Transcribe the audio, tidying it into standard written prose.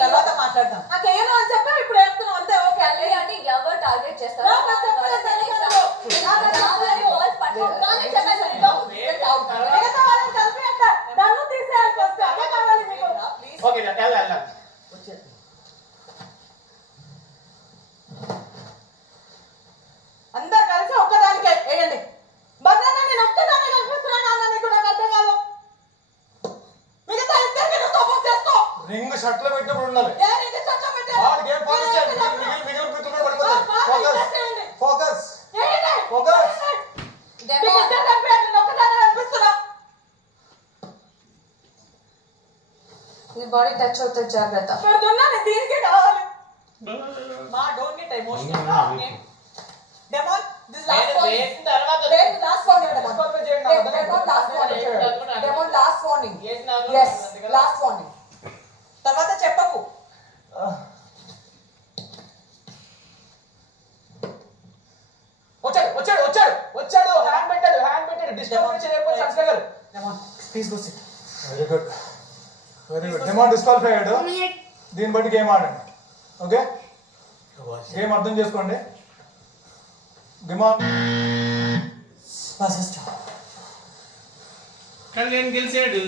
తర్వాత మాట్లాడదాం. నాకేమో అని చెప్పా ఇప్పుడు వేస్తున్నావు అంతే. ఓకే అంటే ఎవరు టార్గెట్ చేస్తారు? అందరు కలిసి ఒక్కదానికే వేయండి. బదనా నేను ఒక్కదాన్ని కనిపిస్తున్నాను అన్న మీకు నాకు అర్థం కాదు. మిగతా ఇద్దరికి నువ్వు సపోర్ట్ చేసుకో. రింగ్ షర్ట్ లో పెట్టినప్పుడు ఉండాలి. ఫోకస్ నీ బాడీ టచ్ అవుతుంది, జాగ్రత్త. దీనికే కావాలి. మా don't get emotional. Demon this last warning. Last warning demon last warning. yes last warning. తర్వాత చెప్పకు. వచ్చాడు హ్యాండ్ పెట్టాడు డిస్క్వాలిఫై చేయకపోతే subscriber demon please go SIT. Very good demon disqualify అయ్యాడు. దీన్ని బట్టి గేమ్ ఆడండి. ఓకే గేమ్ అర్థం చేసుకోండి. డెమోన్ కళ్యాణ్ గెలిచాడు.